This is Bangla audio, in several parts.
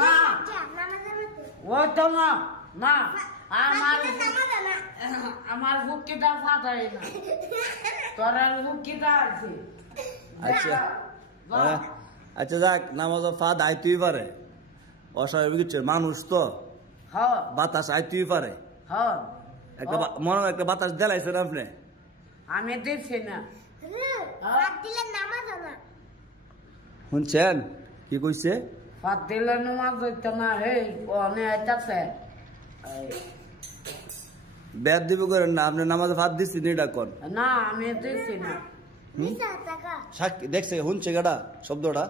না ও তো না না আমার হুকিটা ফাটাই না তোর হুকিটা আছে আচ্ছা আচ্ছা যাক নামাজ ফাদ আইতেই পারে অস্বাভাবিক কিছু মানুষ তো বাতাস আইতেই পারে একটা মনে একটা বাতাস দেলাইছেন আপনি আমি দিচ্ছি না শুনছেন কি কইছে ফাদ দিলে নামাজ হইতো না হে অনে আইতাছে বেদ দিব করেন না আপনি নামাজে ফাদ দিচ্ছি এটা কোন না আমি দিচ্ছি না সাক্ষী দেখছে শুনছে গাড়া শব্দটা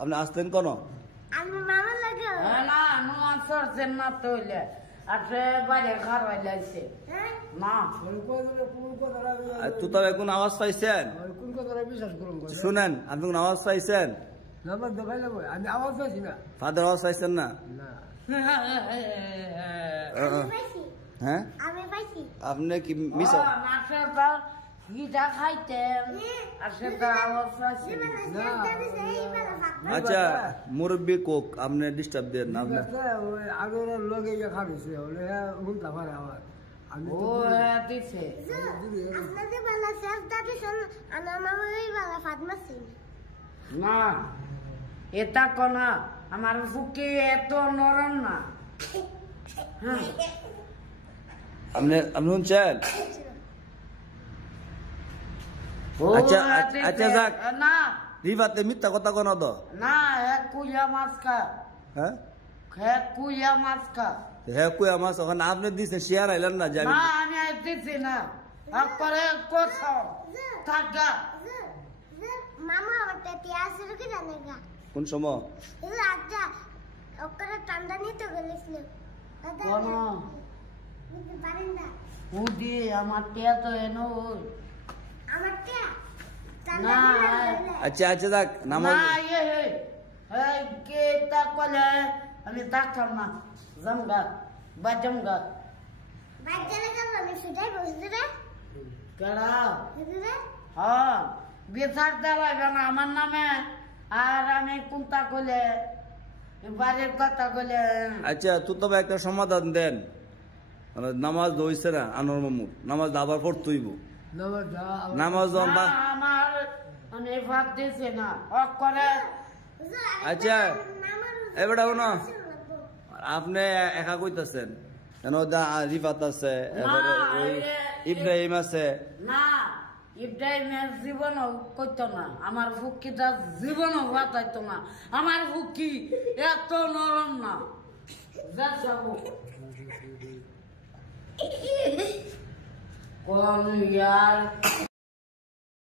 আপনি আসতেন কোন না নামাজ পড়ছেন না তো হইলে আসে বাইরে ঘর হইলাইছে না তো তবে কোন আওয়াজ পাইছেন শুনেন আপনি কোন আওয়াজ পাইছেন আমি আওয়াজ পাইছি না ফাদার আওয়াজ পাইছেন না হ্যাঁ আপনি কি মিস গিটা খাইতেন আর সেটা আওয়াজ পাইছি আচ্ছা মুরব্বী কোক আপনি ডিস্টার্ব দেন না আপনি আগের লগে খাবিছে হলে উল্টা পারে আমার ও দিছে না এটা কোনা আমার ফুকি এত নরম না আপনি শুনছেন আচ্ছা আচ্ছা যাক না রিভাতে মিথ্যা কথা কোন তো না কুইয়া মাছ খা হ্যাঁ কুইয়া মাছ খা হ্যাঁ কুয়া মাছ ওখানে আপনি দিচ্ছেন শেয়ার আইলেন না জানি না আমি দিচ্ছি না তারপরে কোথাও থাকা মামা আমার তেতি আসে কি জানে গা কোন সময় আচ্ছা ওকরে ঠান্ডা নিতে গেলিছিল কোন বারান্দা উদি আমার টিয়া তো এনো আমার টিয়া না আচ্ছা আচ্ছা যাক নামাজ না কে তা কলে আমি থাকতাম না জমগা বাজমগা বাচ্চারা কেন আমি সেটাই বুঝতে রে কেডা রে হ্যাঁ বিচার দেওয়া না আমার নামে আর আমি কোনটা কলে বাড়ির কথা কলে আচ্ছা তো তবে একটা সমাধান দেন নামাজ হইছে না আনোর মামু নামাজ আবার পড়তেইব নামাজ আমার আমি ভাব দিছি না অক করে আচ্ছা এবারে শুনো আপনি একা কইতাছেন কেন রিফাত আছে এবারে ওই ইব্রাহিম আছে না ইব্রাহিমের জীবনও করতো না আমার ফুকিটা জীবনও বাঁচাইতো না আমার ফুকি এত নরম না যা যাবো কোন ইয়ার